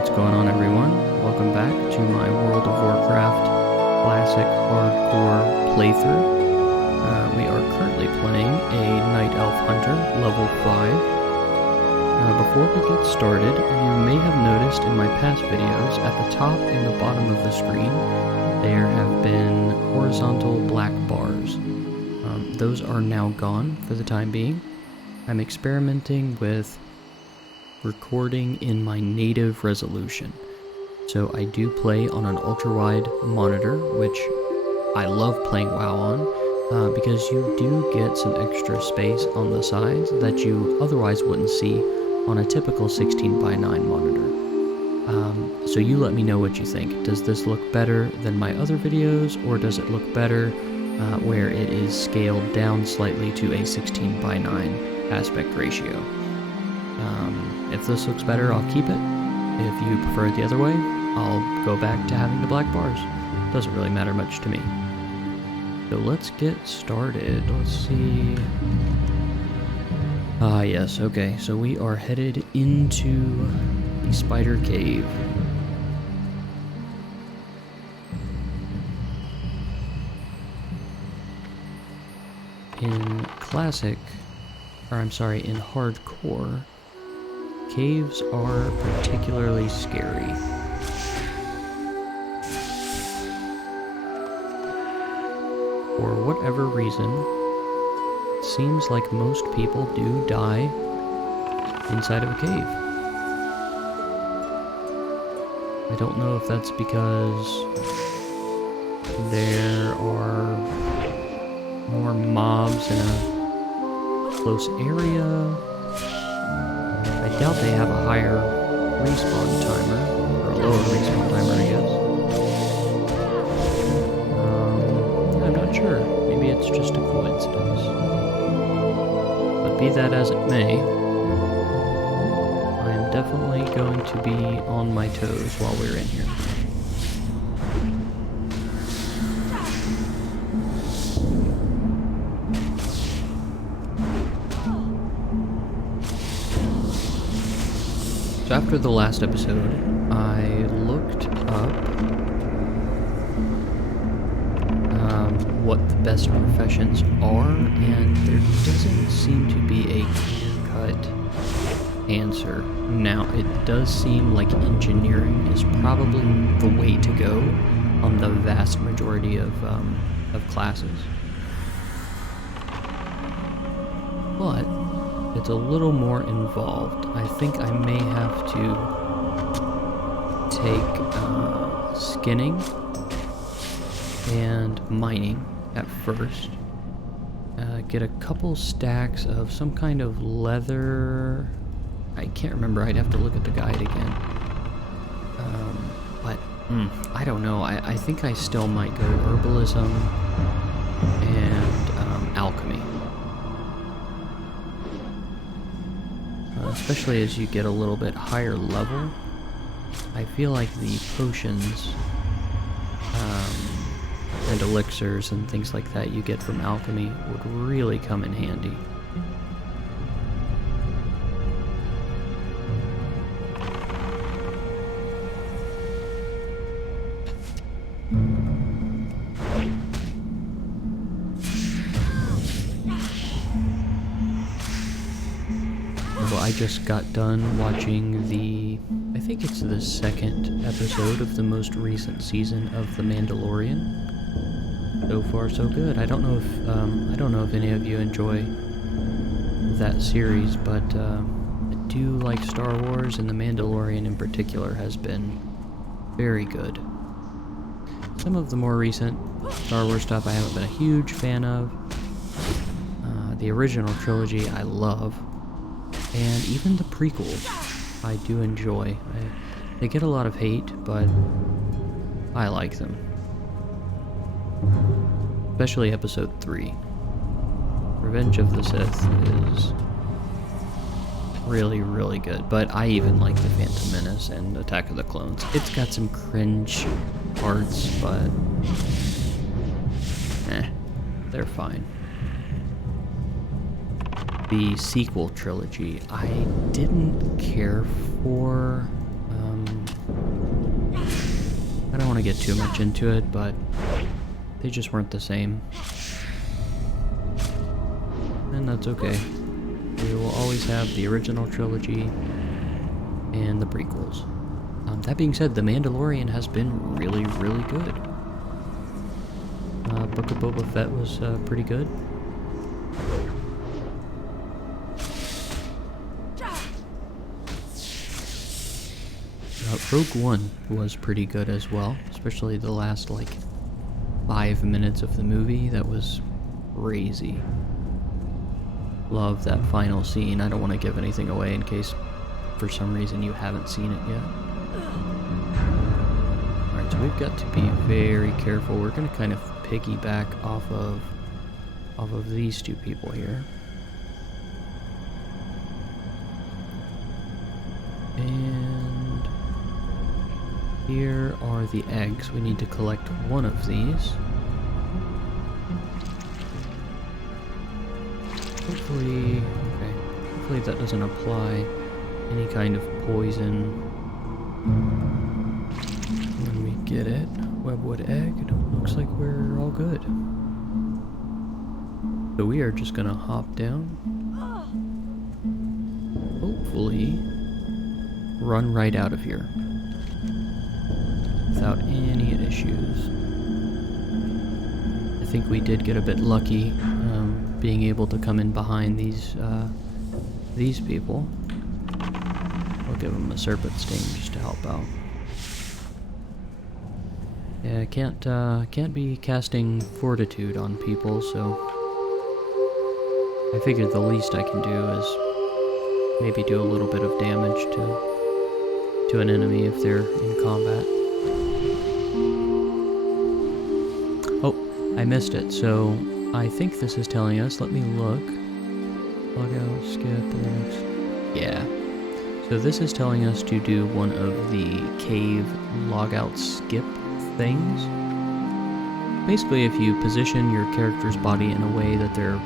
What's going on, everyone? Welcome back to my World of Warcraft Classic Hardcore playthrough. We are currently playing a Night Elf Hunter, level 5. Before we get started, you may have noticed in my past videos, at the top and the bottom of the screen, there have been horizontal black bars. Those are now gone for the time being. I'm experimenting with recording in my native resolution. So I do play on an ultra-wide monitor, which I love playing WoW on, because you do get some extra space on the sides that you otherwise wouldn't see on a typical 16:9 monitor. So you let me know what you think. Does this look better than my other videos, or does it look better where it is scaled down slightly to a 16:9 aspect ratio? If this looks better, I'll keep it. If you prefer it the other way, I'll go back to having the black bars. Doesn't really matter much to me. So let's get started. Let's see. Yes, okay. So we are headed into the Spider Cave. In Classic, or I'm sorry, in Hardcore, caves are particularly scary. For whatever reason, it seems like most people do die inside of a cave. I don't know if that's because there are more mobs in a close area. I doubt they have a higher respawn timer, or a lower respawn timer, I guess. I'm not sure. Maybe it's just a coincidence. But be that as it may, I am definitely going to be on my toes while we're in here. So after the last episode, I looked up what the best professions are, and there doesn't seem to be a clear-cut answer. Now, it does seem like engineering is probably the way to go on the vast majority of classes. But it's a little more involved. I think I may have to take skinning and mining at first. Get a couple stacks of some kind of leather. I can't remember. I'd have to look at the guide again. But I don't know. I think I still might go herbalism and alchemy. Especially as you get a little bit higher level, I feel like the potions and elixirs and things like that you get from alchemy would really come in handy. I just got done watching I think it's the second episode of the most recent season of The Mandalorian. So far, so good. I don't know if any of you enjoy that series, but I do like Star Wars, and The Mandalorian in particular has been very good. Some of the more recent Star Wars stuff I haven't been a huge fan of. The original trilogy I love. And even the prequels, I do enjoy. They get a lot of hate, but I like them. Especially Episode 3. Revenge of the Sith is really, really good. But I even like The Phantom Menace and Attack of the Clones. It's got some cringe parts, but they're fine. The sequel trilogy, I didn't care for. I don't want to get too much into it, but they just weren't the same. And that's okay. We will always have the original trilogy and the prequels. That being said, The Mandalorian has been really, really good. Book of Boba Fett was pretty good. Rogue One was pretty good as well, especially the last, like, 5 minutes of the movie. That was crazy. Love that final scene. I don't want to give anything away in case for some reason you haven't seen it yet. Alright, so we've got to be very careful. We're going to kind of piggyback off of these two people here. And here are the eggs. We need to collect one of these. Hopefully that doesn't apply any kind of poison when we get it. Webwood egg. Looks like we're all good. So we are just gonna hop down. Hopefully run right out of here without any issues. I think we did get a bit lucky being able to come in behind these people. I'll give them a serpent sting just to help out. Yeah, can't be casting fortitude on people, so I figured the least I can do is maybe do a little bit of damage to an enemy if they're in combat. Oh, I missed it. So I think this is telling us, let me look. Log out, skip, next. Yeah. So this is telling us to do one of the cave logout skip things. Basically, if you position your character's body in a way that they're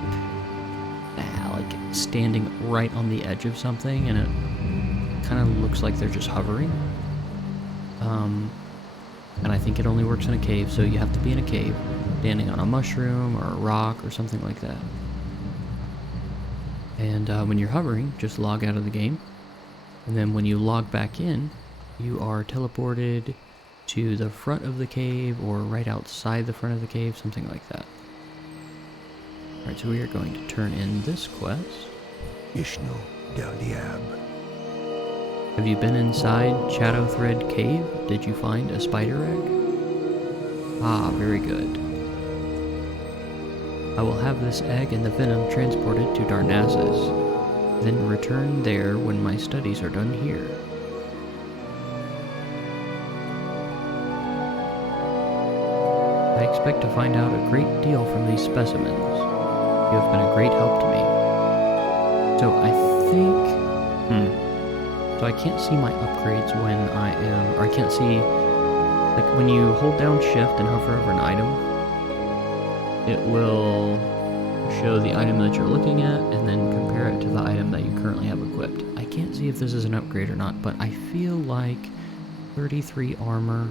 like standing right on the edge of something, and it kind of looks like they're just hovering. And I think it only works in a cave, so you have to be in a cave, standing on a mushroom or a rock or something like that. And when you're hovering, just log out of the game. And then when you log back in, you are teleported to the front of the cave or right outside the front of the cave, something like that. Alright, so we are going to turn in this quest. Ishnu Del Diab. Have you been inside Shadowthread Cave? Did you find a spider egg? Ah, very good. I will have this egg and the venom transported to Darnazes, then return there when my studies are done here. I expect to find out a great deal from these specimens. You have been a great help to me. So I think... So I can't see my upgrades when I am... Or I can't see... Like, when you hold down shift and hover over an item, it will show the item that you're looking at and then compare it to the item that you currently have equipped. I can't see if this is an upgrade or not, but I feel like 33 armor,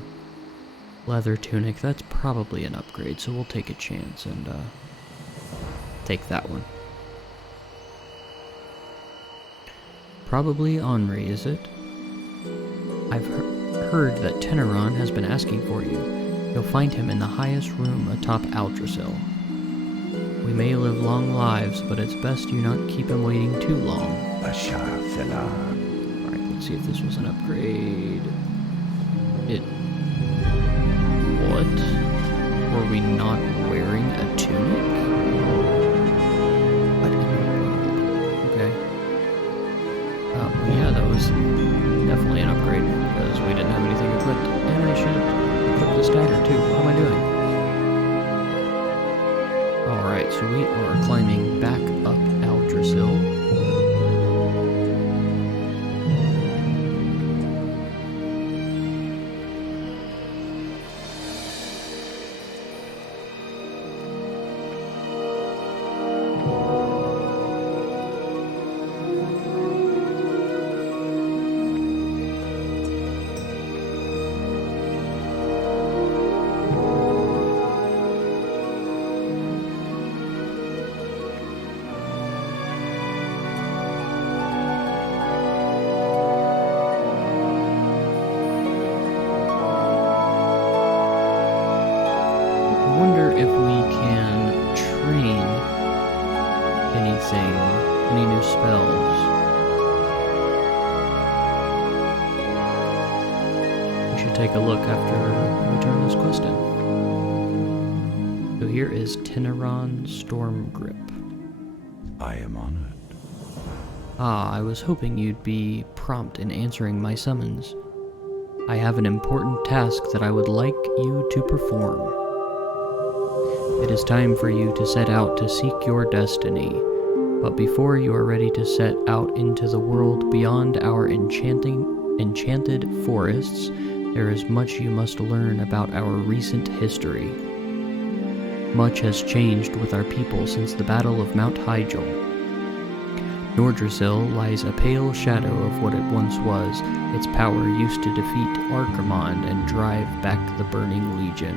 leather tunic, that's probably an upgrade, so we'll take a chance and take that one. Probably Henri, is it? I've heard that Teneron has been asking for you. You'll find him in the highest room atop Aldrasil. We may live long lives, but it's best you not keep him waiting too long. Alright, let's see if this was an upgrade. What? Were we not wearing a tunic? What in the world? Okay. Yeah, that was definitely an upgrade, because we didn't have anything equipped. And I should equip the stagger too. What am I doing? Alright, so we are climbing back up Aldrasil. should take a look after we turn this quest in. So here is Teneron Stormgrip. I am honored. Ah, I was hoping you'd be prompt in answering my summons. I have an important task that I would like you to perform. It is time for you to set out to seek your destiny, but before you are ready to set out into the world beyond our enchanted forests, there is much you must learn about our recent history. Much has changed with our people since the Battle of Mount Hyjal. Nordrassil lies a pale shadow of what it once was. Its power used to defeat Archimonde and drive back the Burning Legion.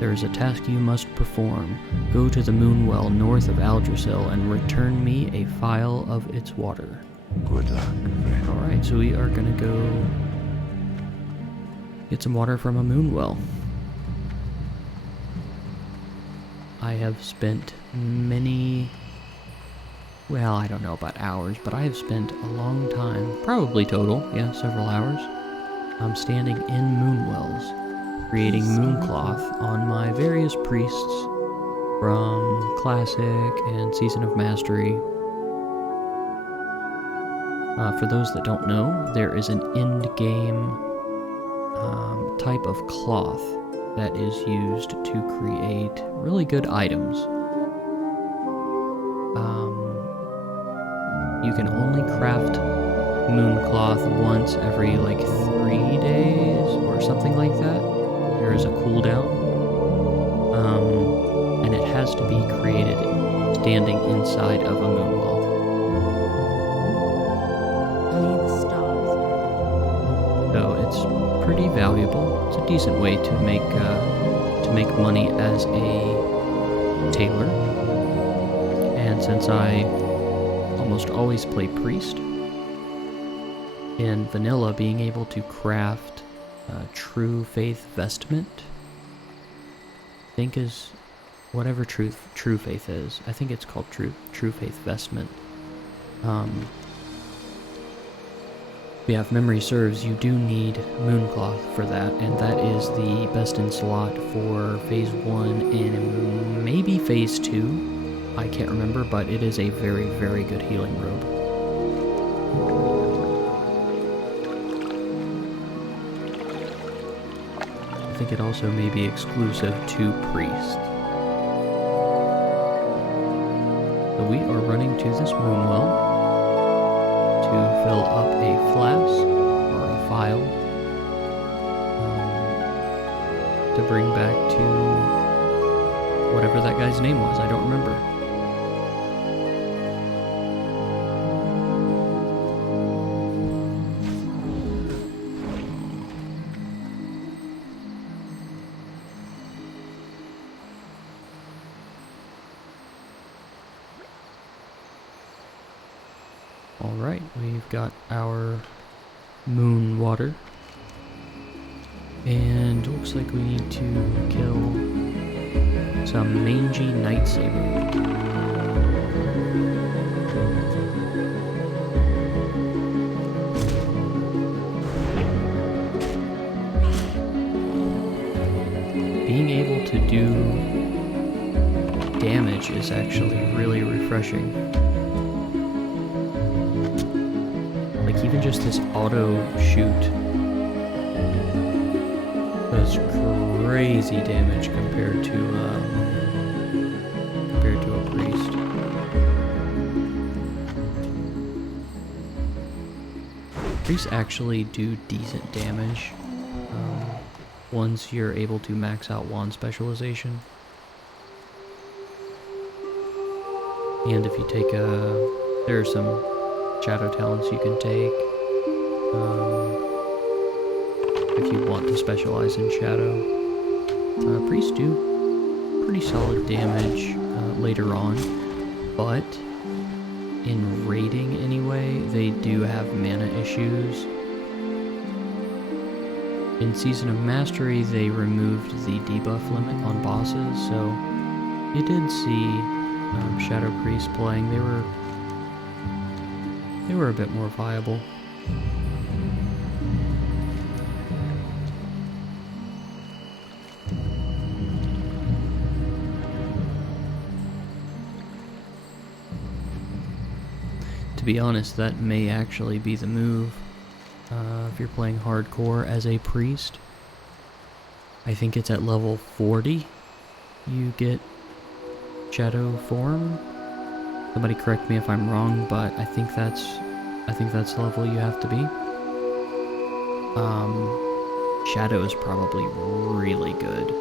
There is a task you must perform. Go to the Moonwell north of Aldrassil and return me a phial of its water. Good luck, friend. Alright, so we are gonna go get some water from a Moonwell. I have spent many... well, I don't know about hours, but I have spent a long time, probably total, yeah, several hours. I'm standing in Moonwells, creating mooncloth on my various priests from Classic and Season of Mastery. For those that don't know, there is an end-game type of cloth that is used to create really good items. You can only craft mooncloth once every like 3 days or something like that. There is a cooldown, and it has to be created standing inside of a moonwell. So it's pretty valuable. It's a decent way to make money as a tailor. And since I almost always play priest, in vanilla, being able to craft true faith vestment, I think is whatever true faith is. I think it's called true faith vestment. Yeah, if memory serves, you do need mooncloth for that, and that is the best in slot for phase 1 and maybe phase 2. I can't remember, but it is a very, very good healing robe. I think it also may be exclusive to priests. So we are running to this moonwell to fill up a flask or a phial to bring back to whatever that guy's name was. I don't remember. Alright, we've got our moon water. And looks like we need to kill some mangy nightsaber. Being able to do damage is actually really refreshing. Like even just this auto shoot does crazy damage compared to a priest. Priests actually do decent damage once you're able to max out wand specialization. And if you take there are some shadow talents you can take if you want to specialize in shadow. Priests do pretty solid damage later on, but in raiding anyway, they do have mana issues. In Season of Mastery, they removed the debuff limit on bosses, so you did see Shadow Priests playing. They were a bit more viable. To be honest, that may actually be the move. If you're playing hardcore as a priest. I think it's at level 40 you get shadow form. Somebody correct me if I'm wrong, but I think that's the level you have to be. Shadow is probably really good.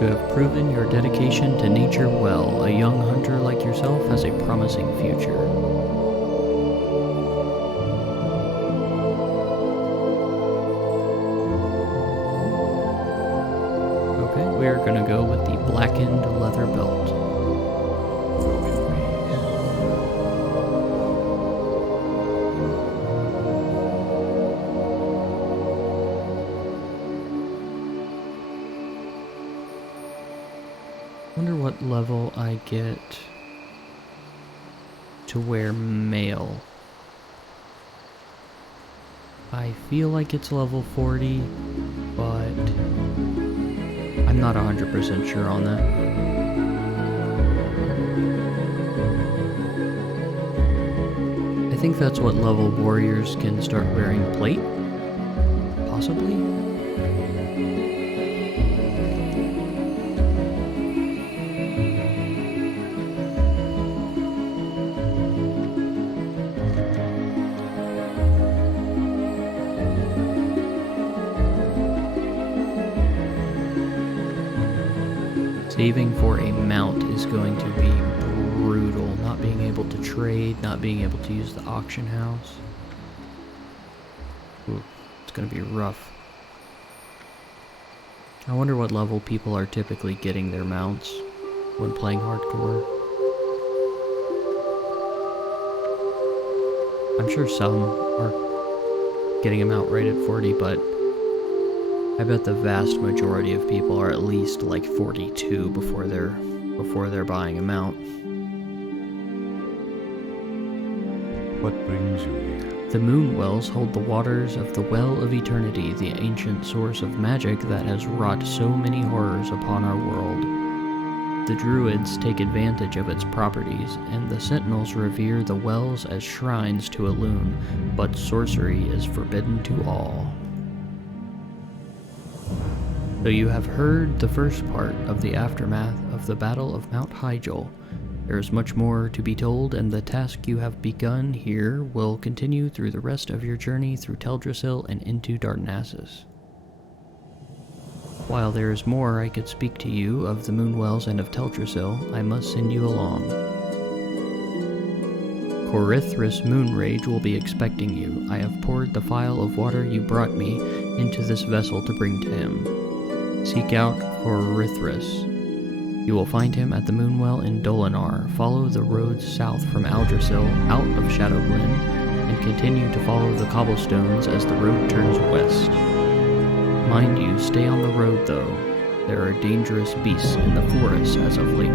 You have proven your dedication to nature well. A young hunter like yourself has a promising future. Okay, we are going to go with the blackened leather belt. Wonder what level I get to wear mail. I feel like it's level 40, but I'm not 100% sure on that. I think that's what level warriors can start wearing plate, possibly? Saving for a mount is going to be brutal. Not being able to trade, not being able to use the auction house. Ooh, it's going to be rough. I wonder what level people are typically getting their mounts when playing hardcore. I'm sure some are getting them out right at 40, but I bet the vast majority of people are at least like 42 before they're buying a mount. What brings you here? The moon wells hold the waters of the Well of Eternity, the ancient source of magic that has wrought so many horrors upon our world. The druids take advantage of its properties, and the sentinels revere the wells as shrines to Elune, but sorcery is forbidden to all. So you have heard the first part of the aftermath of the Battle of Mount Hyjal. There is much more to be told, and the task you have begun here will continue through the rest of your journey through Teldrassil and into Darnassus. While there is more I could speak to you of the Moonwells and of Teldrassil, I must send you along. Corithris Moonrage will be expecting you. I have poured the phial of water you brought me into this vessel to bring to him. Seek out Corithris. You will find him at the Moonwell in Dolanaar. Follow the roads south from Aldrassil, out of Shadowglen, and continue to follow the cobblestones as the road turns west. Mind you, stay on the road though. There are dangerous beasts in the forest as of late.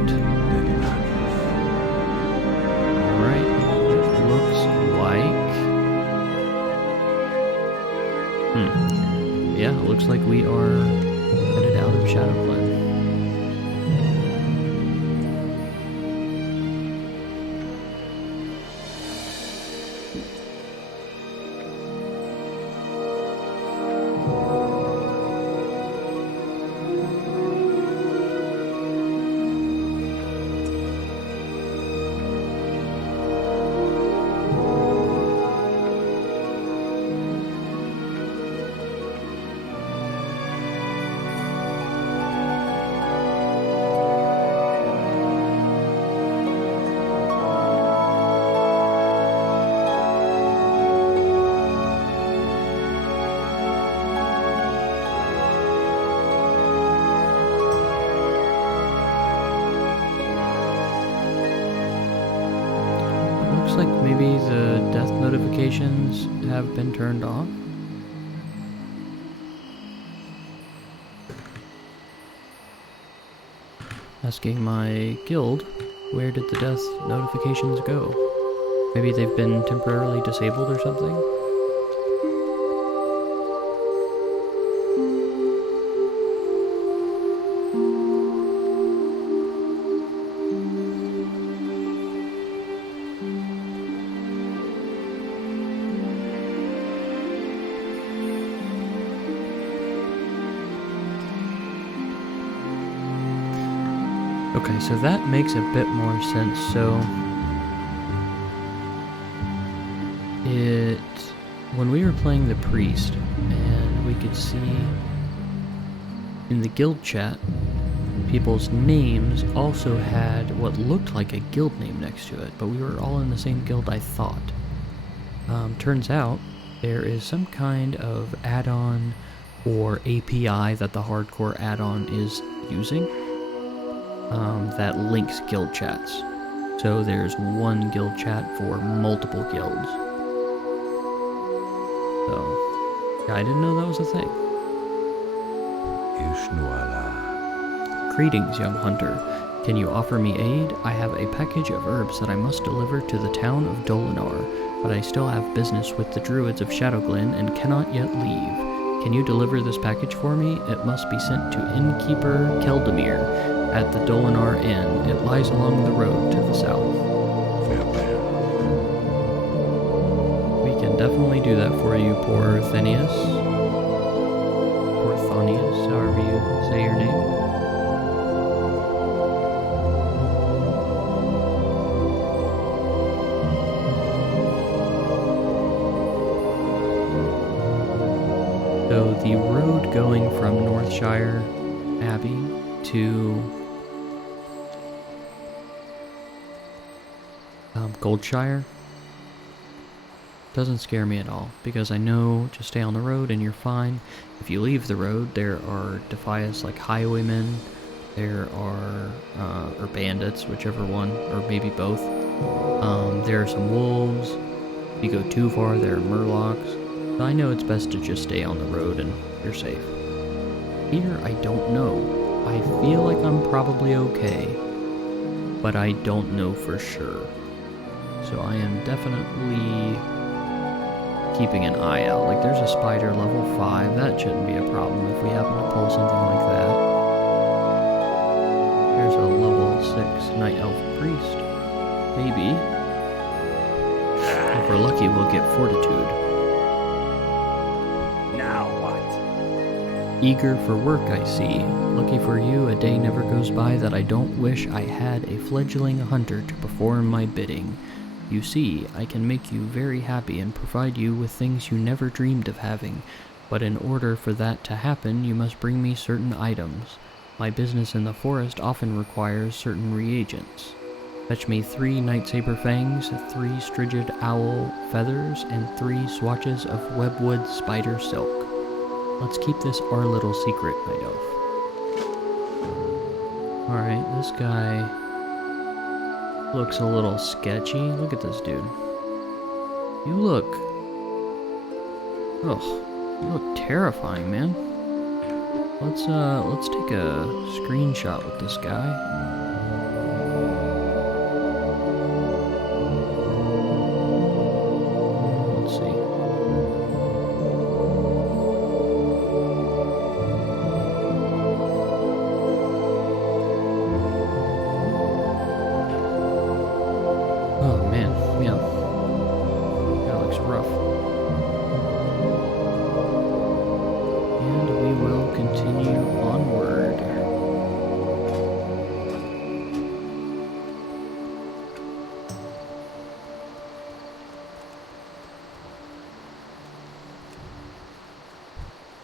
Alright, it looks like... Yeah, it looks like we are headed out of Shadowglen. Looks like maybe the death notifications have been turned off. Asking my guild Where did the death notifications go? Maybe they've been temporarily disabled or something? Okay, so that makes a bit more sense. So when we were playing the priest and we could see in the guild chat people's names also had what looked like a guild name next to it, but we were all in the same guild, I thought. Turns out there is some kind of add-on or API that the hardcore add-on is using that links guild chats. So there's one guild chat for multiple guilds. So, yeah, I didn't know that was a thing. Greetings, young hunter. Can you offer me aid? I have a package of herbs that I must deliver to the town of Dolanaar, but I still have business with the druids of Shadowglen and cannot yet leave. Can you deliver this package for me? It must be sent to innkeeper Keldamir at the Dolanaar Inn. It lies along the road to the south. We can definitely do that for you, poor Thenius. Poor Thonius, however you say your name. So the road going from Northshire Abbey to Goldshire doesn't scare me at all, because I know just stay on the road and you're fine. If you leave the road, there are defias like highwaymen, there are or bandits, whichever one, or maybe both. There are some wolves. If you go too far, there are murlocs. So I know it's best to just stay on the road and you're safe. Here, I don't know. I feel like I'm probably okay, but I don't know for sure. So I am definitely keeping an eye out. Like, there's a spider level 5. That shouldn't be a problem if we happen to pull something like that. There's a level 6 night elf priest. Maybe. If we're lucky, we'll get fortitude. Now what? Eager for work, I see. Lucky for you, a day never goes by that I don't wish I had a fledgling hunter to perform my bidding. You see, I can make you very happy and provide you with things you never dreamed of having, but in order for that to happen, you must bring me certain items. My business in the forest often requires certain reagents. Fetch me 3 nightsaber fangs, 3 strigid owl feathers, and 3 swatches of webwood spider silk. Let's keep this our little secret, Night Elf. Alright, this guy looks a little sketchy. Look at this dude. You look terrifying, man. Let's take a screenshot with this guy.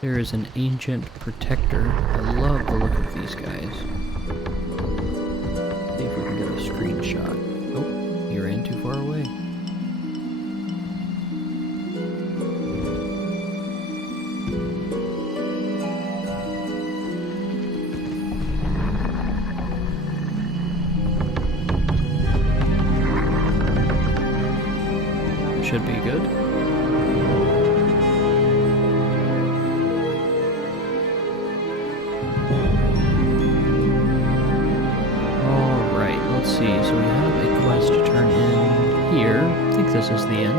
There is an ancient protector. I love the look of these guys. See if we can get a screenshot. Oh, you ran too far away. Should be good. So we this is the end.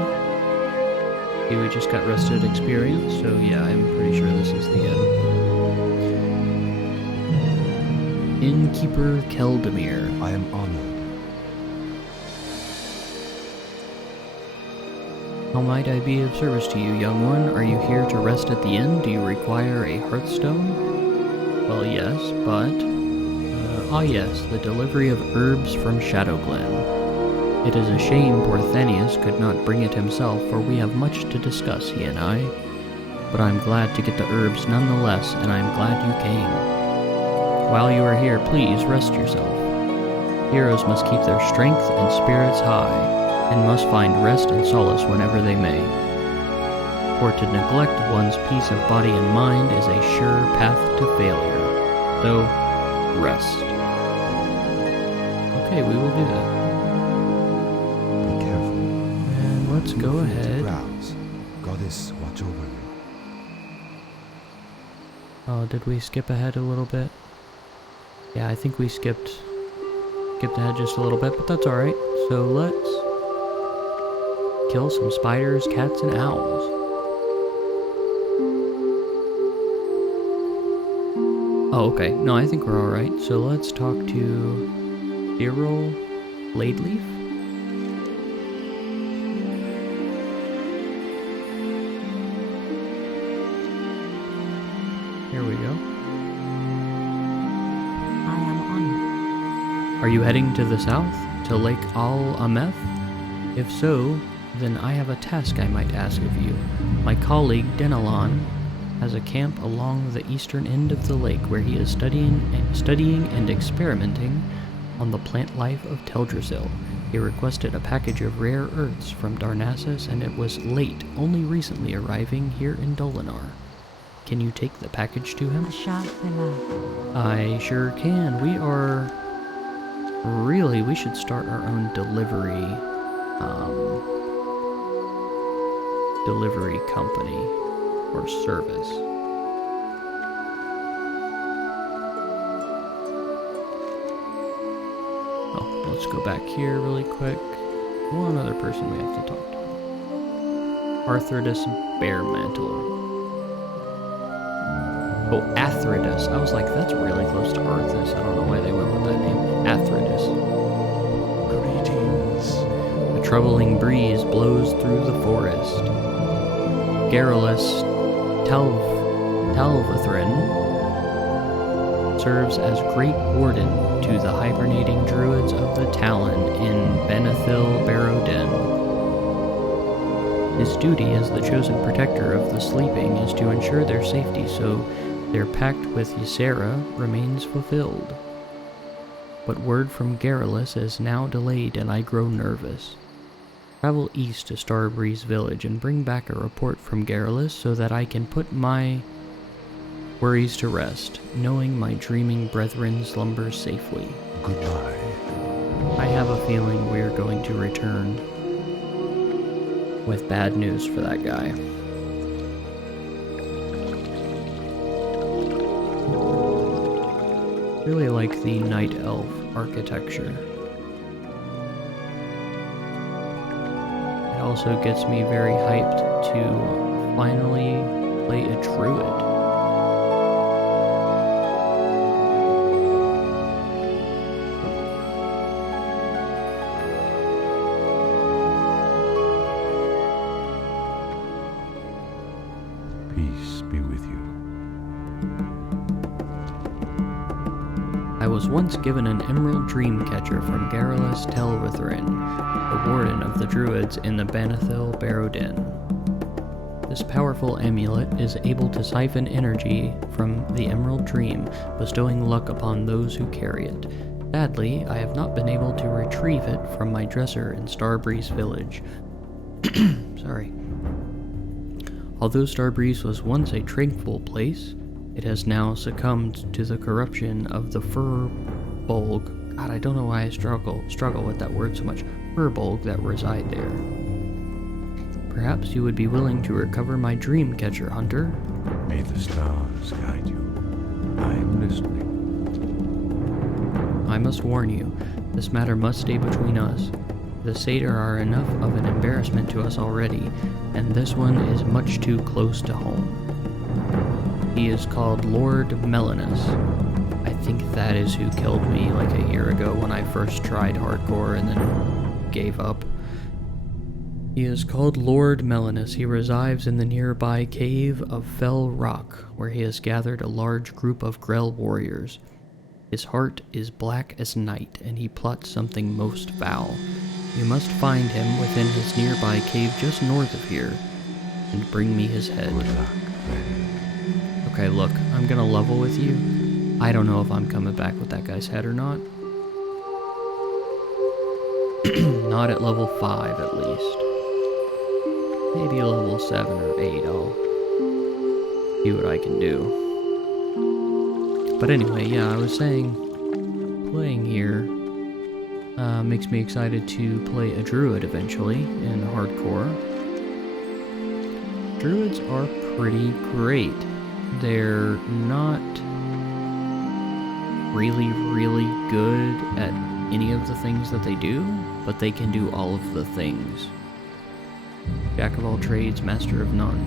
Okay, we just got rested experience, so yeah, I'm pretty sure this is the end. Innkeeper Keldemir. I am honored. How might I be of service to you, young one? Are you here to rest at the inn? Do you require a hearthstone? Well, yes, but... yes, the delivery of herbs from Shadowglen. It is a shame poor Thanius could not bring it himself, for we have much to discuss, he and I. But I'm glad to get the herbs nonetheless, and I'm glad you came. While you are here, please rest yourself. Heroes must keep their strength and spirits high, and must find rest and solace whenever they may. For to neglect one's peace of body and mind is a sure path to failure. So, rest. Okay, we will do that. Be careful. And let's go ahead. Browse. Goddess, watch over you. Oh, did we skip ahead a little bit? Yeah, I think we skipped ahead just a little bit, but that's alright. So let's kill some spiders, cats, and owls. Oh, okay. No, I think we're alright. So let's talk to Cyril Ladeleaf. Here we go. I am honored. Are you heading to the south, to Lake Al-Ameth? If so, then I have a task I might ask of you. My colleague Denalan has a camp along the eastern end of the lake where he is studying and experimenting on the plant life of Teldrassil. He requested a package of rare earths from Darnassus, and it was late, only recently arriving here in Dolanaar. Can you take the package to him? I sure can. We should start our own delivery company or service. Oh, let's go back here really quick. One other person we have to talk to. Arthritis Bearmantle. Oh, Athridus. I was like, that's really close to Arthas. I don't know why they went with that name. Athridus. Greetings. A troubling breeze blows through the forest. Garrulus Talvathrin serves as Great Warden to the hibernating druids of the Talon in Benethil Barrow-Den. His duty as the chosen protector of the sleeping is to ensure their safety, so their pact with Ysera remains fulfilled. But word from Garrulus is now delayed, and I grow nervous. Travel east to Starbreeze Village and bring back a report from Garrulus so that I can put my worries to rest, knowing my dreaming brethren slumbers safely. Goodbye. I have a feeling we're going to return with bad news for that guy. Really like the Night Elf architecture. It also gets me very hyped to finally play a druid. Peace be with you. I was once given an emerald dream catcher from Garrulus Telvathrin, the warden of the druids in the Benethil Barrow-Den. This powerful amulet is able to siphon energy from the emerald dream, bestowing luck upon those who carry it. Sadly, I have not been able to retrieve it from my dresser in Starbreeze Village. Sorry. Although Starbreeze was once a tranquil place, it has now succumbed to the corruption of the Furbolg. God, I don't know why I struggle with that word so much. Furbolg that reside there. Perhaps you would be willing to recover my dream catcher, Hunter. May the stars guide you. I am listening. I must warn you, this matter must stay between us. The satyr are enough of an embarrassment to us already, and this one is much too close to home. He is called Lord Melanus. I think that is who killed me like a year ago when I first tried hardcore and then gave up. He is called Lord Melanus. He resides in the nearby cave of Fell Rock, where he has gathered a large group of Grell warriors. His heart is black as night, and he plots something most foul. You must find him within his nearby cave just north of here, and bring me his head. Good luck, then. Okay, look, I'm gonna level with you. I don't know if I'm coming back with that guy's head or not. Not at level 5, at least. Maybe level 7 or 8, I'll see what I can do. But anyway, yeah, I was saying, playing here makes me excited to play a druid eventually in hardcore. Druids are pretty great. They're not really, really good at any of the things that they do, but they can do all of the things. Jack of all trades, master of none.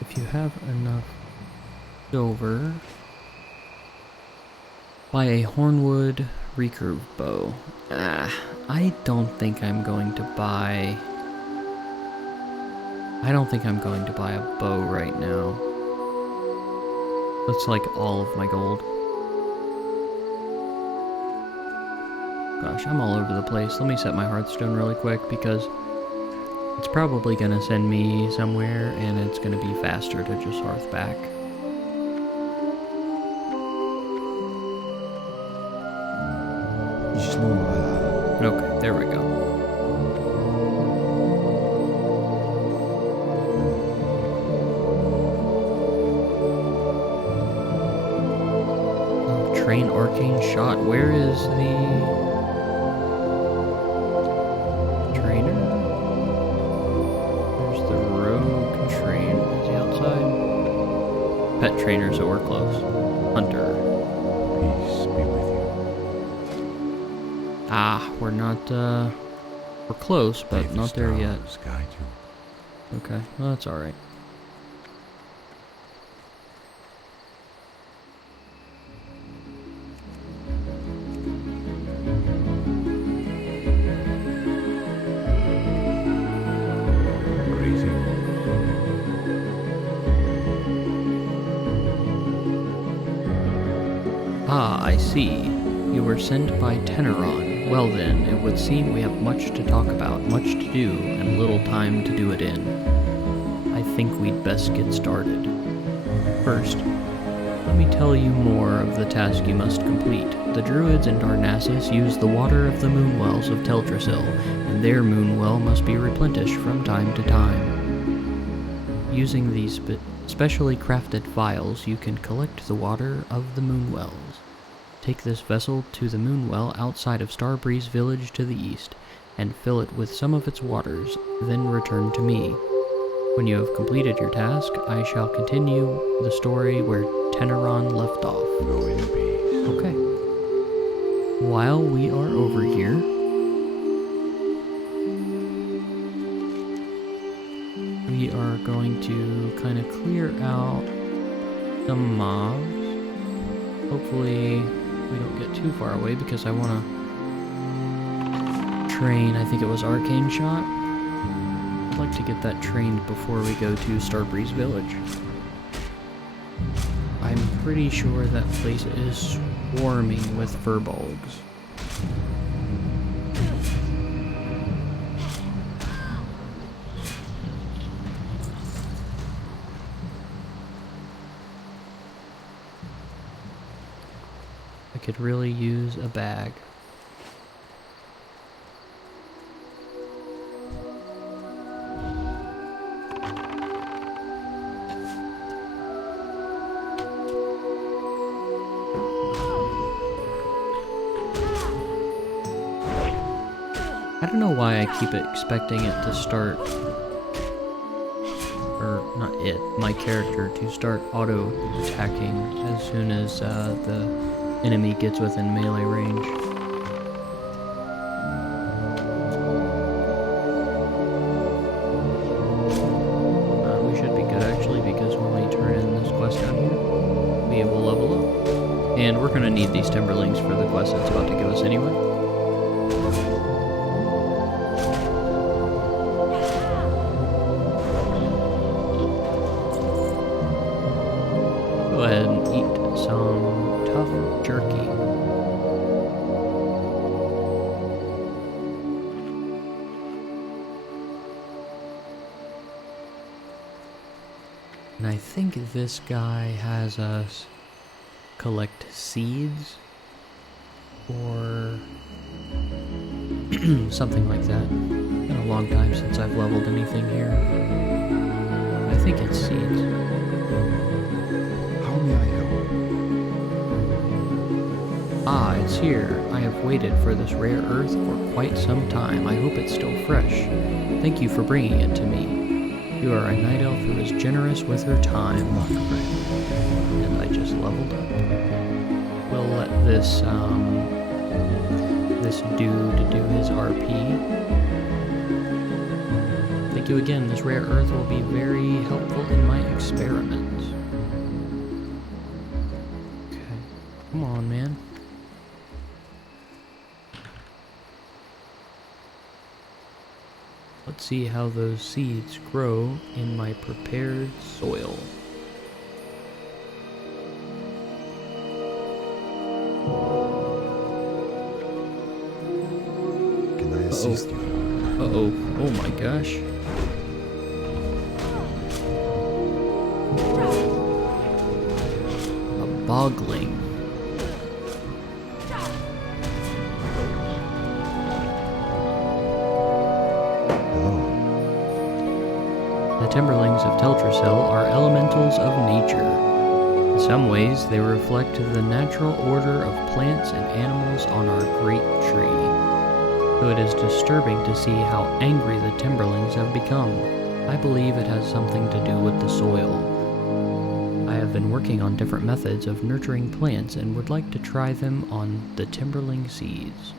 If you have enough silver, buy a hornwood recurve bow. I don't think I'm going to buy a bow right now. That's like all of my gold. Gosh, I'm all over the place. Let me set my Hearthstone really quick because it's probably gonna send me somewhere and it's gonna be faster to just hearth back. Okay, there we go. Oh, train arcane shot. Where is the trainer? There's the rogue train. Is he outside? Pet trainer, so we're close. Hunter. Peace be with you. Ah, we're not, we're close, but May the not there yet. stars guide you. Okay, well, that's alright. Greasy. Ah, I see. You were sent by Teneron. Well then, it would seem we have much to talk about, much to do, and little time to do it in. I think we'd best get started. First, let me tell you more of the task you must complete. The druids in Darnassus use the water of the moonwells of Teldrassil, and their moonwell must be replenished from time to time. Using these specially crafted vials, you can collect the water of the moonwells. Take this vessel to the moonwell outside of Starbreeze village to the east, and fill it with some of its waters, then return to me. When you have completed your task, I shall continue the story where Teneron left off. Go in peace. Okay. While we are over here, we are going to kind of clear out some mobs. Hopefully we don't get too far away because I want to train, I think it was Arcane Shot. I'd like to get that trained before we go to Starbreeze Village. I'm pretty sure that place is swarming with furbolgs. I could really use a bag. I don't know why I keep expecting it to start my character to start auto-attacking as soon as the enemy gets within melee range. We should be good actually, because when we turn in this quest down here, we will level up. And we're going to need these Timberlings for the quest it's about to give us anyway. Go ahead and eat some tough jerky. And I think this guy has us collect seeds or something like that. Been a long time since I've leveled anything here. I think it's seeds. How may I help? Ah, it's here. I have waited for this rare earth for quite some time. I hope it's still fresh. Thank you for bringing it to me. You are a night elf who is generous with her time. And I just leveled up. We'll let this dude do his RP. Thank you again. This rare earth will be very helpful in my experiments. Okay. Come on, man. Let's see how those seeds grow in my prepared soil. Can I assist you? Uh-oh. Oh my gosh. A bogling. The Timberlings of Teldrassil are elementals of nature. In some ways, they reflect the natural order of plants and animals on our great tree. Though it is disturbing to see how angry the Timberlings have become, I believe it has something to do with the soil. I have been working on different methods of nurturing plants and would like to try them on the Timberling seeds.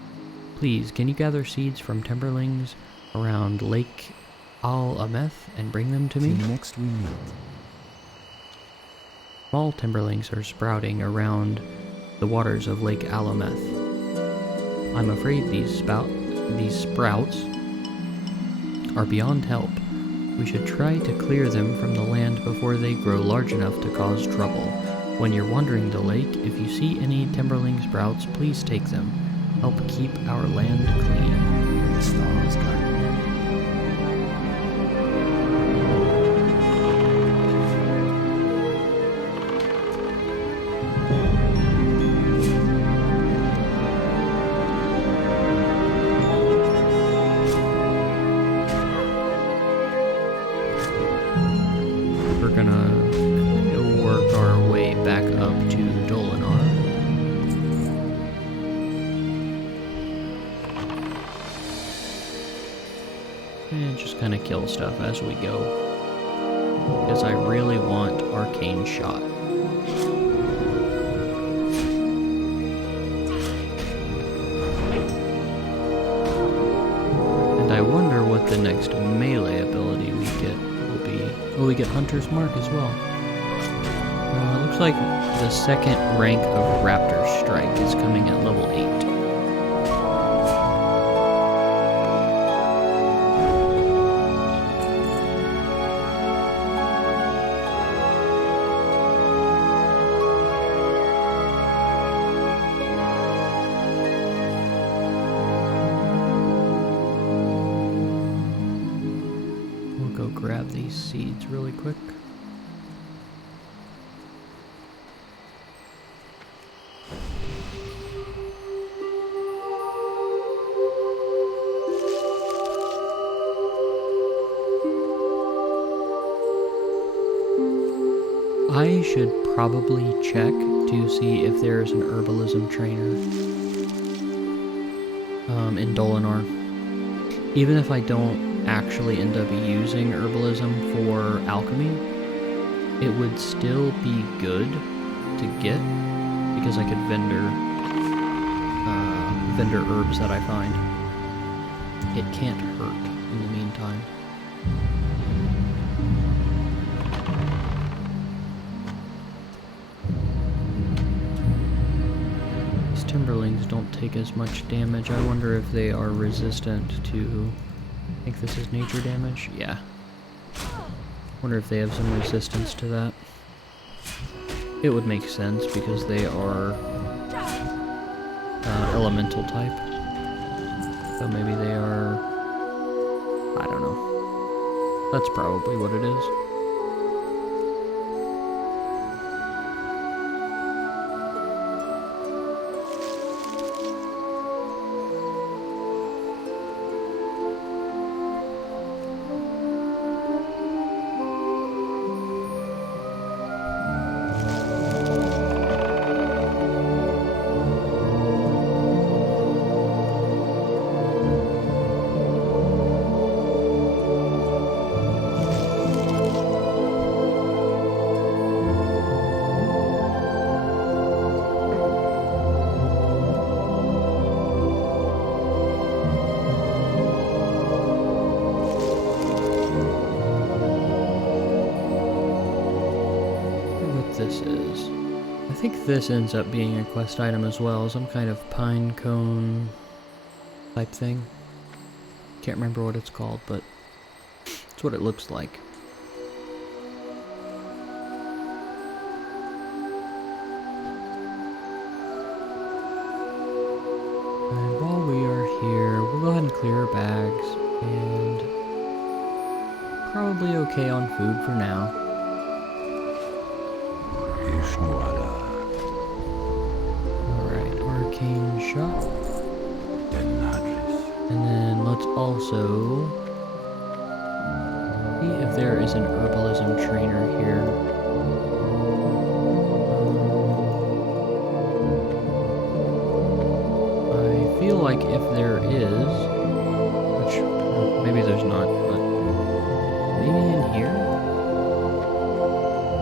Please, can you gather seeds from Timberlings around Lake Al-Ameth and bring them to me? Till next we meet. Small Timberlings are sprouting around the waters of Lake Al-Ameth. I'm afraid these sprouts are beyond help. We should try to clear them from the land before they grow large enough to cause trouble. When you're wandering the lake, if you see any Timberling sprouts, please take them. Help keep our land clean. May the stars guide you. We're gonna work our way back up to Dolanaar. And just kind of kill stuff as we go. Because I really want Arcane Shot. And I wonder what the next melee ability we get will be. Oh, we get Hunter's Mark as well. Looks like the second rank of Raptor Strike is coming at level 8. We'll go grab these seeds really quick. I should probably check to see if there's an herbalism trainer in Dolanaar. Even if I don't actually end up using herbalism for alchemy, it would still be good to get because I could vendor herbs that I find. It can't hurt in the meantime. These timberlings don't take as much damage. I wonder if they are resistant to... I think this is nature damage? Yeah. Wonder if they have some resistance to that. It would make sense because they are elemental type. So maybe they are... I don't know. That's probably what it is. I think this ends up being a quest item as well, some kind of pine cone type thing. Can't remember what it's called, but it's what it looks like. And while we are here, we'll go ahead and clear our bags, and probably okay on food for now. Alright, arcane shot. And then let's also see if there is an herbalism trainer here. I feel like if there is, which maybe there's not, but maybe in here?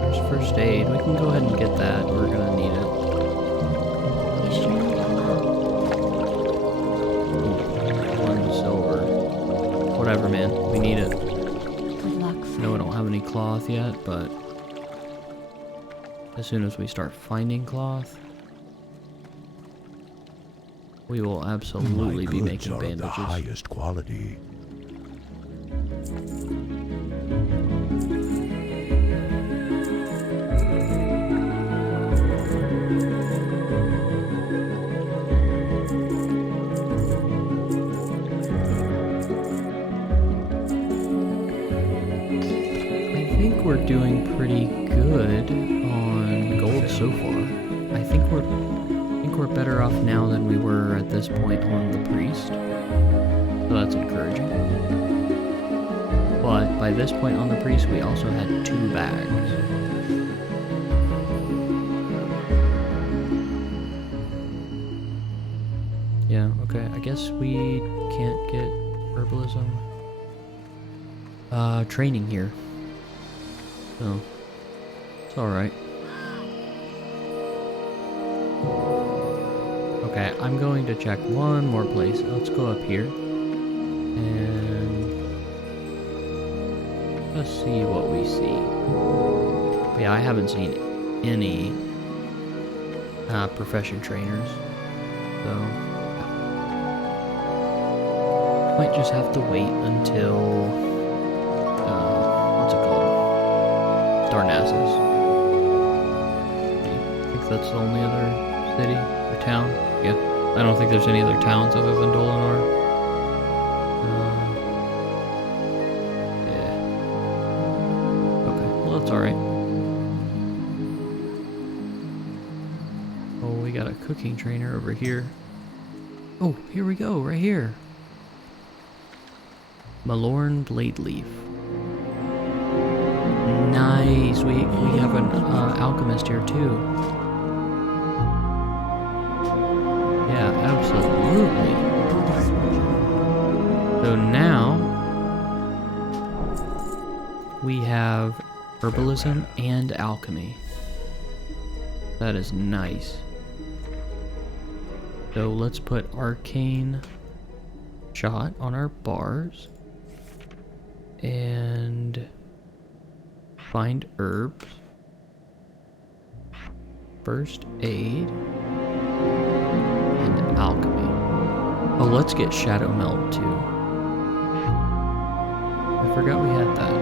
There's first aid. We can go ahead and get that. We're gonna need it. Whatever, man. We need it. Good luck, I know I don't have any cloth yet, but as soon as we start finding cloth, we will absolutely be making bandages. The highest quality. We're doing pretty good on gold so far. I think we're better off now than we were at this point on the priest. So that's encouraging. But by this point on the priest, we also had 2 bags. Yeah, okay. I guess we can't get herbalism training here. So, it's alright. Okay, I'm going to check one more place. Let's go up here. And let's see what we see. But yeah, I haven't seen any profession trainers. So, might just have to wait until Darnassus. I think that's the only other city or town. Yeah, I don't think there's any other towns other than Dolanaar. Yeah. Okay, well that's alright. Oh, we got a cooking trainer over here. Oh, here we go, right here. Malorn Bladeleaf. Nice, we have an alchemist here too. Yeah, absolutely. So now we have herbalism and alchemy. That is nice. So let's put arcane shot on our bars. And find herbs. First aid. And alchemy. Oh, let's get shadow melt too. I forgot we had that.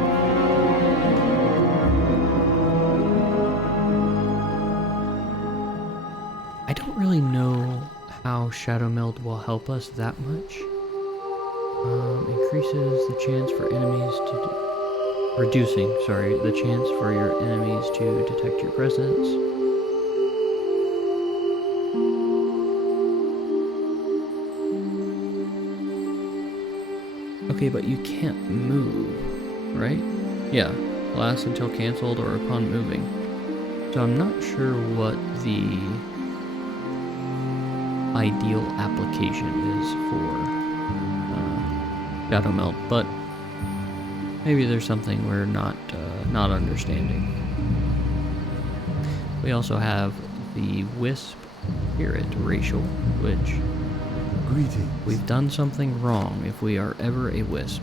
I don't really know how shadow meld will help us that much. Increases the chance for enemies to... reducing, sorry, the chance for your enemies to detect your presence. Okay, but you can't move, right? Yeah, lasts until canceled or upon moving. So I'm not sure what the ideal application is for Shadow Melt, but maybe there's something we're not understanding. We also have the Wisp Spirit racial, which Greetings. we've done something wrong if we are ever a Wisp.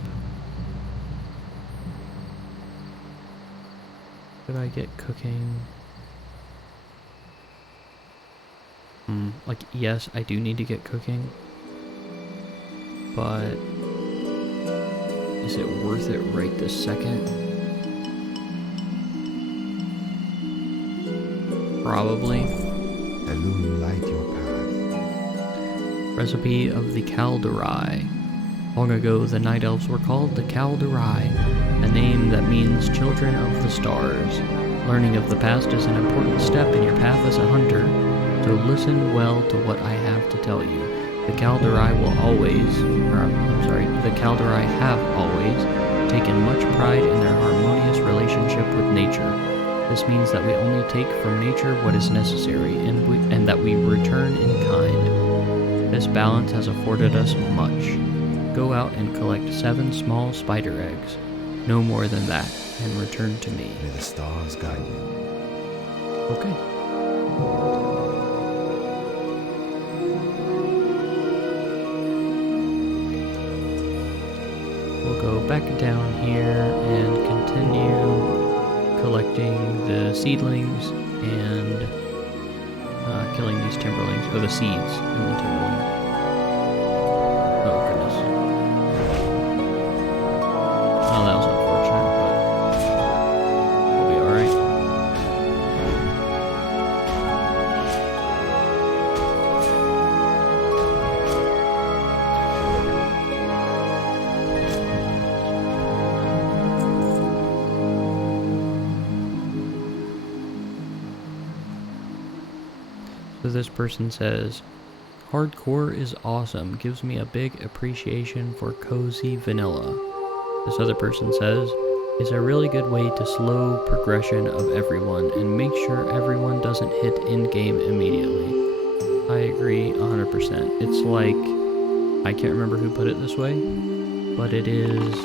Could I get cooking? Like, yes, I do need to get cooking, but is it worth it right this second? Probably. Illuminate your path. Recipe of the Kaldurai. Long ago, the Night Elves were called the Kaldurai, a name that means children of the stars. Learning of the past is an important step in your path as a hunter, so listen well to what I have to tell you. The Kaldurai the Kaldurai have always taken much pride in their harmonious relationship with nature. This means that we only take from nature what is necessary, and that we return in kind. This balance has afforded us much. Go out and collect 7 small spider eggs, no more than that, and return to me. May the stars guide you. Okay. We'll go back down here and continue collecting the seedlings and killing these timberlings, or the seeds in the timberlings. Oh goodness. Oh, that was unfortunate, but we'll be alright. So this person says, hardcore is awesome, gives me a big appreciation for cozy vanilla. This other person says, it's a really good way to slow progression of everyone and make sure everyone doesn't hit in-game immediately. I agree 100%. It's like, I can't remember who put it this way, but it is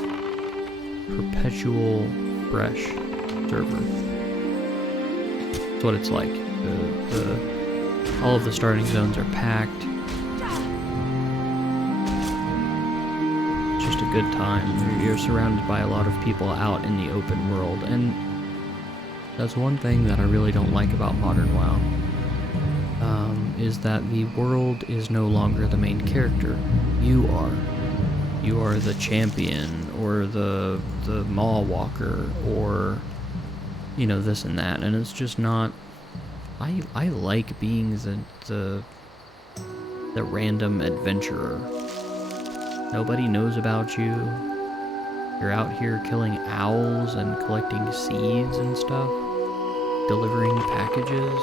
perpetual fresh server. That's what it's like. All of the starting zones are packed. It's just a good time. You're surrounded by a lot of people out in the open world, and that's one thing that I really don't like about Modern WoW, is that the world is no longer the main character. You are the champion, or the Maw Walker, or, you know, this and that, and it's just not... I like being the random adventurer. Nobody knows about you. You're out here killing owls and collecting seeds and stuff, delivering packages.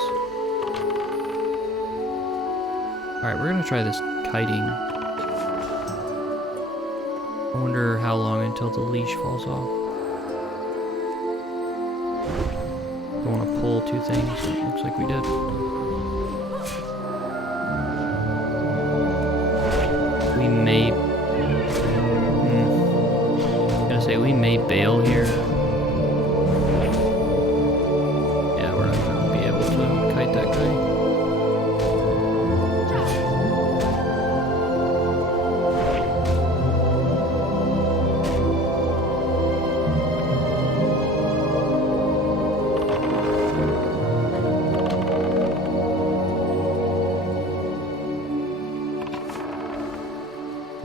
Alright, we're gonna try this kiting. I wonder how long until the leash falls off. I want to pull 2 things. Looks like we did. We may... I was gonna say, we may bail here.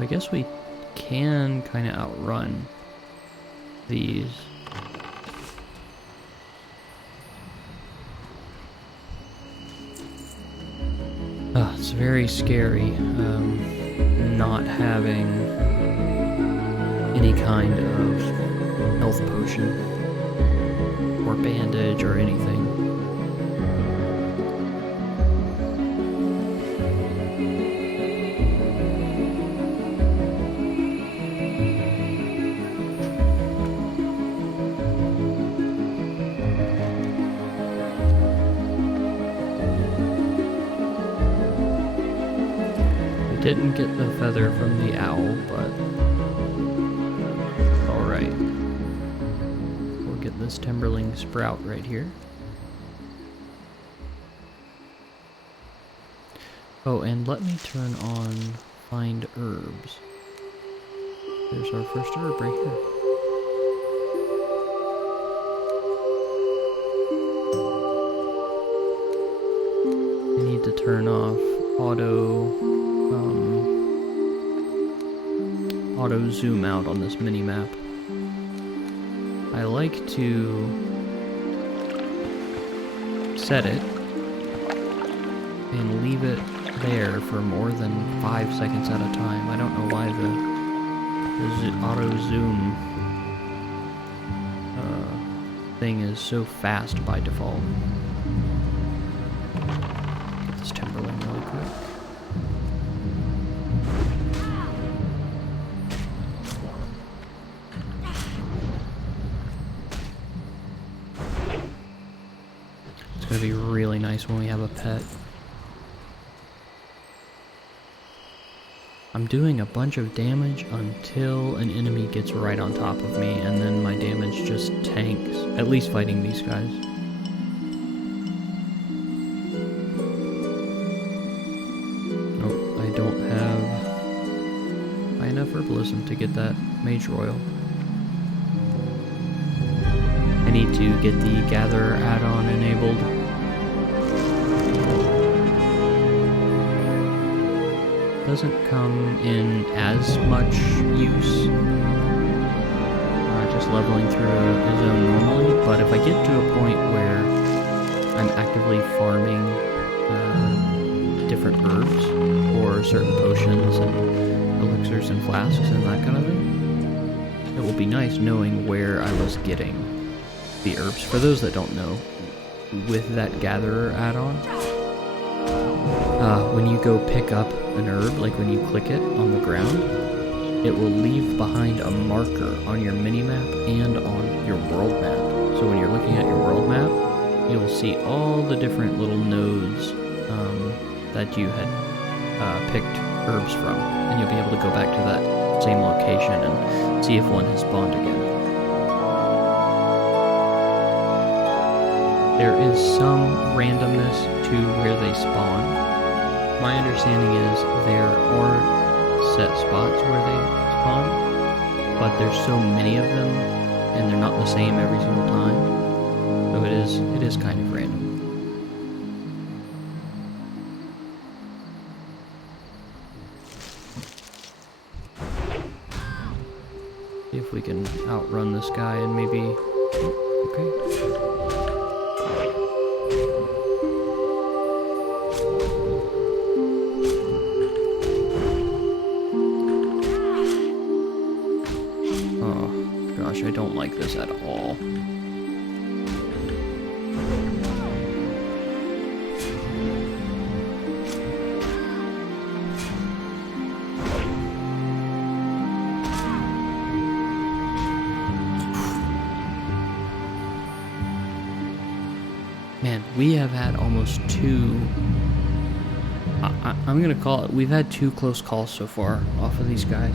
I guess we can kind of outrun these. It's very scary not having any kind of health potion or bandage or anything. Didn't get the feather from the owl, but alright. We'll get this Timberling sprout right here. Oh, and let me turn on find herbs. There's our first herb right here. I need to turn off auto zoom out on this mini map. I like to set it and leave it there for more than 5 seconds at a time. I don't know why the auto zoom thing is so fast by default. Get this Timberling really quick. It's gonna be really nice when we have a pet. I'm doing a bunch of damage until an enemy gets right on top of me, and then my damage just tanks, at least fighting these guys. Oh, I don't have high enough herbalism to get that Mage Royal. I need to get the Gather add-on enabled. Doesn't come in as much use, just leveling through a zone normally, but if I get to a point where I'm actively farming different herbs or certain potions and elixirs and flasks and that kind of thing, it will be nice knowing where I was getting the herbs. For those that don't know, with that Gatherer add-on, when you go pick up an herb, like when you click it on the ground, it will leave behind a marker on your mini-map and on your world map. So when you're looking at your world map, you'll see all the different little nodes that you had picked herbs from, and you'll be able to go back to that same location and see if one has spawned again. There is some randomness to where they spawn. My understanding is there are set spots where they spawn, but there's so many of them, and they're not the same every single time. So it is kind of random. See if we can outrun this guy and maybe... Okay. I don't like this at all. Man, we have had almost two... I'm gonna call it... We've had 2 close calls so far off of these guys.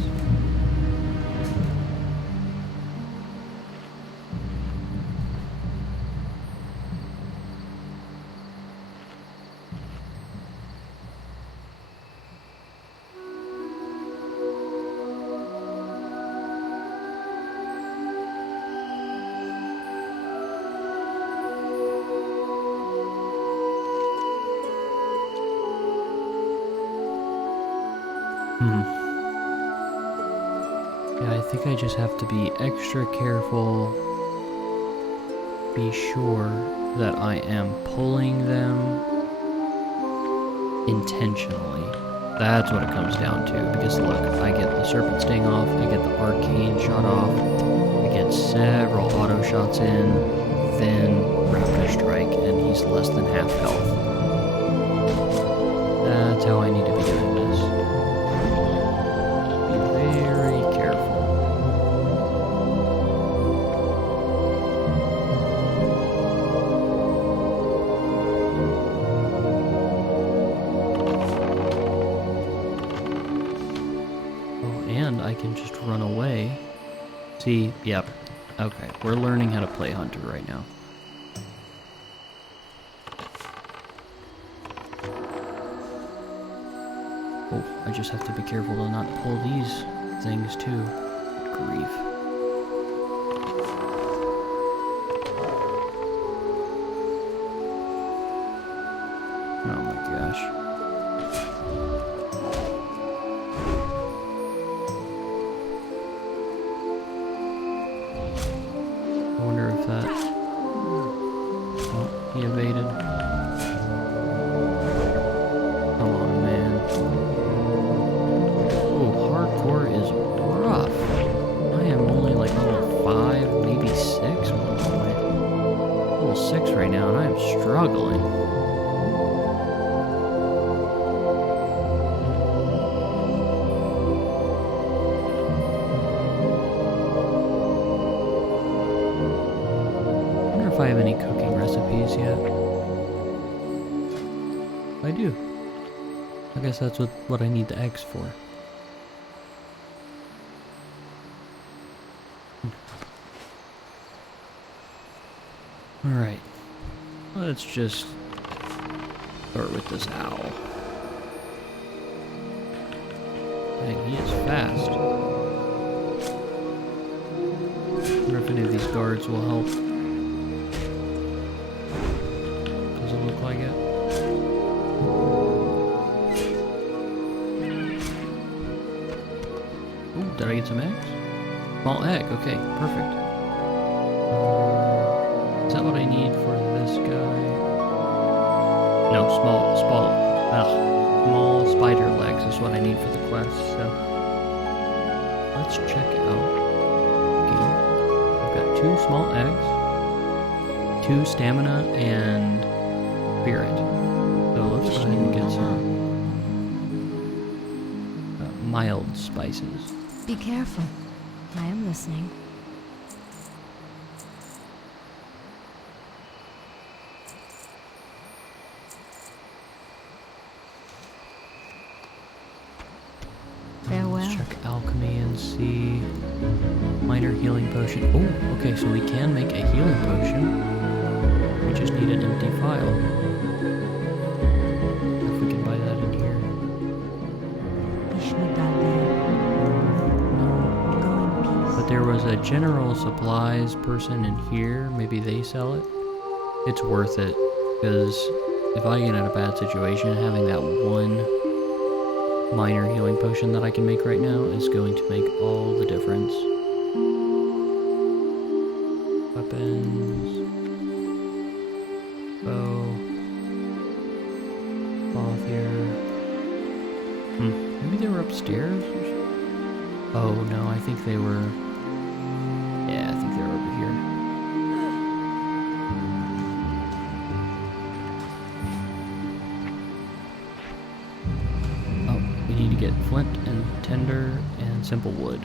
think I just have to be extra careful. Be sure that I am pulling them intentionally. That's what it comes down to. Because look, I get the Serpent Sting off, I get the Arcane shot off, I get several auto shots in, then Raptor Strike, and he's less than half health. That's how I need to be doing this. Be very careful. Oh, and I can just run away. See, yep. Okay, we're learning how to play Hunter right now. Oh, I just have to be careful to not pull these things too. Grief. Oh my gosh. I wonder if that... Oh, he evaded. Come on, man. Oh, hardcore is rough. I am only like level 5, maybe 6. Level 6 right now, and I am struggling. If I have any cooking recipes yet. I do. I guess that's what I need the eggs for. Alright. Let's just start with this owl. Dang, he is fast. Wonder if any of these guards will help. Look like it. Ooh, did I get some eggs? Small egg, okay, perfect. Is that what I need for this guy? No, small spider legs is what I need for the quest, so let's check out. Okay. I've got 2 small eggs, 2 stamina, and spirit. So let's go ahead and get some mild spices. Be careful. I am listening. Farewell. Let's check alchemy and see. Minor healing potion. Oh, okay, so we can make a healing potion. We just need an empty vial. If we can buy that in here. But there was a general supplies person in here. Maybe they sell it. It's worth it. Because if I get in a bad situation, having that one minor healing potion that I can make right now is going to make all the difference. Weapons. Bow. Cloth here. Maybe they were upstairs? Oh no, I think they were... Yeah, I think they were over here. Oh, we need to get flint and tinder and simple wood.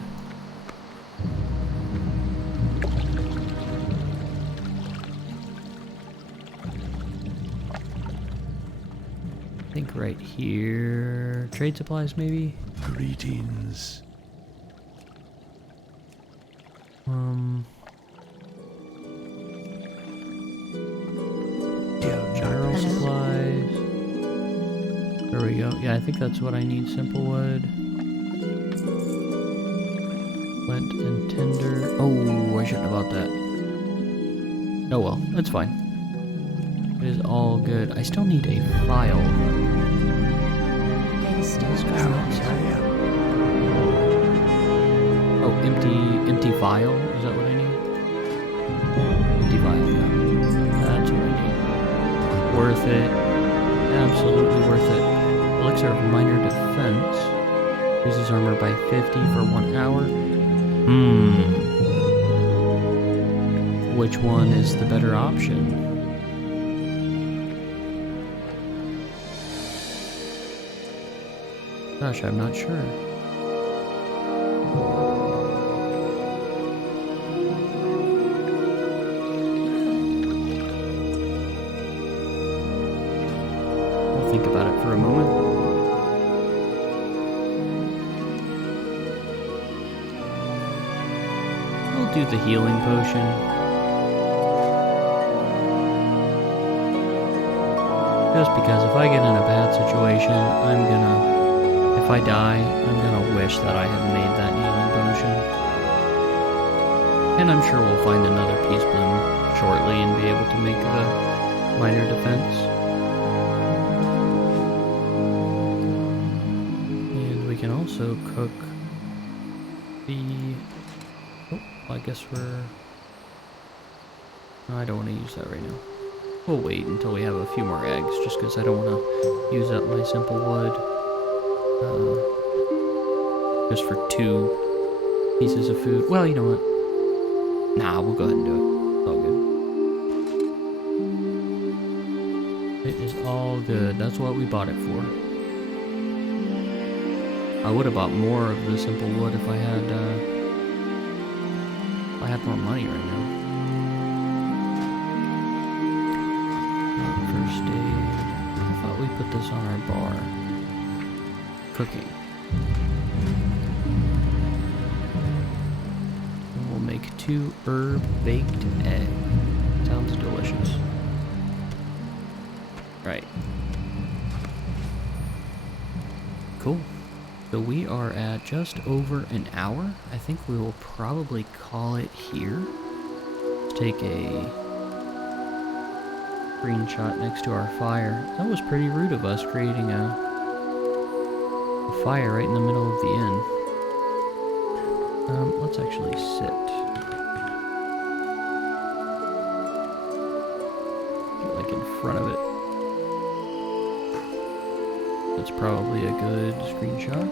I think right here... Trade supplies, maybe? Greetings. General supplies. There we go. Yeah, I think that's what I need. Simple wood. Flint and tinder. Oh, I shouldn't have bought that. Oh well, that's fine. It is all good. I still need a file. Oh, empty vial. Is that what I need? Empty vial, yeah. That's what I need. Worth it. Absolutely worth it. Elixir of minor defense. Increases armor by 50 for 1 hour. Which one is the better option? Gosh, I'm not sure. I'll think about it for a moment. I'll do the healing potion. Just because if I get in a bad situation, if I die, I'm gonna wish that I had made that healing potion. And I'm sure we'll find another peace bloom shortly and be able to make the minor defense. And we can also cook the... Oh, I guess we're... No, I don't want to use that right now. We'll wait until we have a few more eggs, just because I don't want to use up my simple wood. Just for 2 pieces of food. Well, you know what? Nah, we'll go ahead and do it. It's all good. It is all good. That's what we bought it for. I would have bought more of the simple wood if I had more money right now. First aid. I thought we put this on our bar. Cooking. And we'll make 2 herb baked egg. Sounds delicious. Right. Cool. So we are at just over an hour. I think we will probably call it here. Let's take a screenshot next to our fire. That was pretty rude of us creating a fire right in the middle of the inn. Let's actually sit. Get like in front of it. That's probably a good screenshot.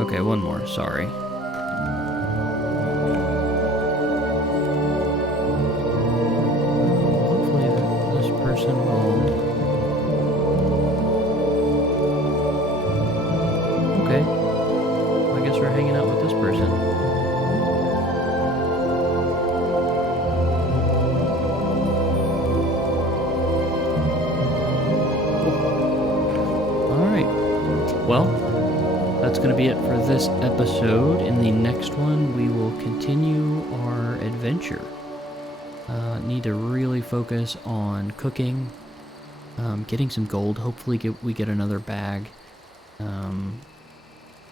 Okay, one more, sorry. Hopefully this person will... Okay. I guess we're hanging out with this person. Alright. Well, that's going to be it for this episode. In the next one, we will continue our adventure. Need to really focus on cooking, getting some gold. Hopefully we get another bag.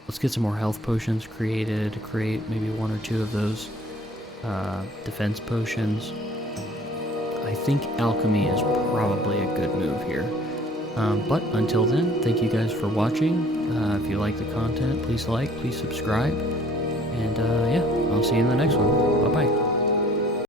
Let's get some more health potions created, create maybe 1 or 2 of those defense potions. I think alchemy is probably a good move here. But until then, thank you guys for watching. If you like the content, please like, please subscribe. And yeah, I'll see you in the next one. Bye-bye.